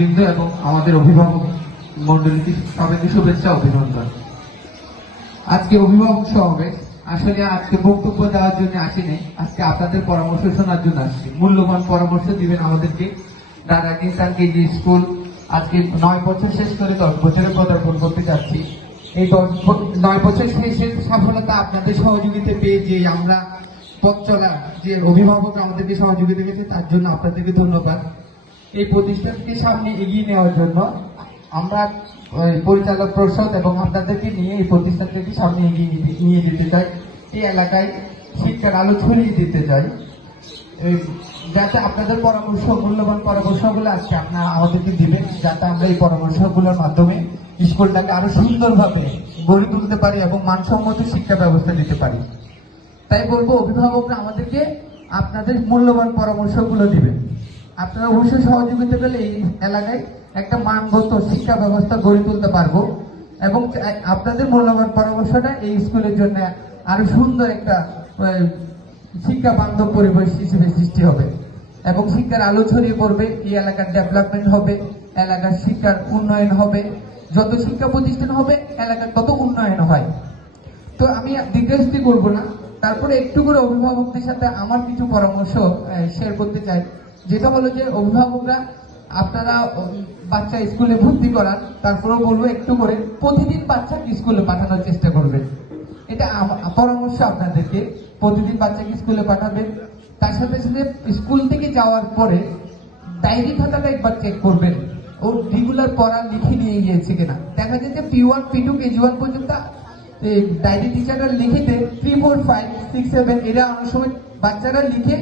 বৃন্দ এবং আমাদের অভিভাবক মন্ডলীকে সবাইকে শুভেচ্ছা অভিনন্দন। আজকে অভিভাবক সমাবেশ, আসলে আজকে বক্তব্য দেওয়ার জন্য আসিনি, আজকে আপনাদের পরামর্শ শোনার জন্য আসছি। মূল্যবান পরামর্শ দিবেন আমাদেরকে। দাদা কিষান কেজি স্কুল আজকে 9 বছর শেষ করে 10 বছরে পদার্পণ করতে যাচ্ছি। এই 9 বছর শেষের সফলতা আপনাদের সহযোগিতা পেয়ে যে আমরা পথ চলা যে অভিভাবক আমাদেরকে সহযোগিতা পেয়েছে তার জন্য আপনাদেরকে ধন্যবাদ। এই প্রতিষ্ঠানকে সামনে এগিয়ে নেওয়ার জন্য আমরা পরিচালক পরিষদ এবং আপনাদেরকে নিয়ে এই প্রতিষ্ঠানটাকে সামনে এগিয়ে নিয়ে যেতে চাই। এই এলাকায় শিক্ষার আলো ছড়িয়ে দিতে চাই, যাতে আপনাদের পরামর্শ, মূল্যবান পরামর্শগুলো আজকে আপনারা আমাদেরকে দিবেন, যাতে আমরা এই পরামর্শগুলোর মাধ্যমে স্কুলটাকে আরো সুন্দরভাবে গড়ে তুলতে পারি এবং মানসম্মত শিক্ষা ব্যবস্থা দিতে পারি। তাই বলবো, অভিভাবকরা আমাদেরকে আপনাদের মূল্যবান পরামর্শগুলো দিবেন। আপনারা অবশ্যই সহযোগিতা পেলে এই এলাকায় একটা মানগত শিক্ষা ব্যবস্থা গড়ে তুলতে পারবো এবং আপনাদের মূল্যবান পরামর্শটা এই স্কুলের জন্য আরো সুন্দর একটা শিক্ষা বান্ধব পরিবেশ হিসেবে সৃষ্টি হবে এবং শিক্ষার আলো ছড়িয়ে পড়বে। এই এলাকার ডেভেলপমেন্ট হবে, এলাকার শিক্ষার উন্নয়ন হবে। যত শিক্ষা প্রতিষ্ঠান হবে এলাকার তত উন্নয়ন হয়। তো আমি দীর্ঘায়িত করবো না, তারপরে একটু করে অভিভাবকদের সাথে আমার কিছু পরামর্শ শেয়ার করতে চাই। যেটা হলো যে অভিভাবকরা আপনারা বাচ্চা স্কুলে ভর্তি করান, তারপরেও বলবো একটু করে প্রতিদিন বাচ্চাকে স্কুলে পাঠানোর চেষ্টা করবেন। এটা পরামর্শ আপনাদেরকে, প্রতিদিন বাচ্চাকে স্কুলে পাঠাবেন। তার সাথে সাথে স্কুল থেকে যাওয়ার পরে ডায়েরি খাতাটা একবার চেক করবেন, ও রেগুলার পড়া লিখে নিয়ে গিয়েছে কিনা। দেখা যায় যে P1 P2 KG1 পর্যন্ত ডায়েরি টিচাররা লিখে দেন, 3 4 5 6 7 এরা অনেক সময় বাচ্চারা লিখে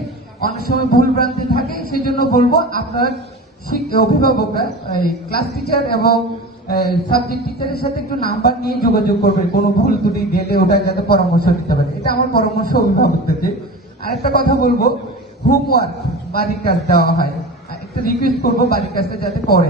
অনেক সময় ভুল ভ্রান্তি থাকে। সেই জন্য বলবো আপনারা অভিভাবকরা ক্লাস টিচার এবং সাবজেক্ট টিচারের সাথে একটু নাম্বার নিয়ে যোগাযোগ করবেন, কোনো ভুল ত্রুটি দিলে ওটা যাতে পরামর্শ দিতে পারে। এটা আমার পরামর্শ অভিভাবকদেরকে। আর একটা কথা বলবো, হোমওয়ার্ক বাড়ির কাজ দেওয়া হয়, একটা রিকোয়েস্ট করবো বাড়ির কাজটা যাতে করে।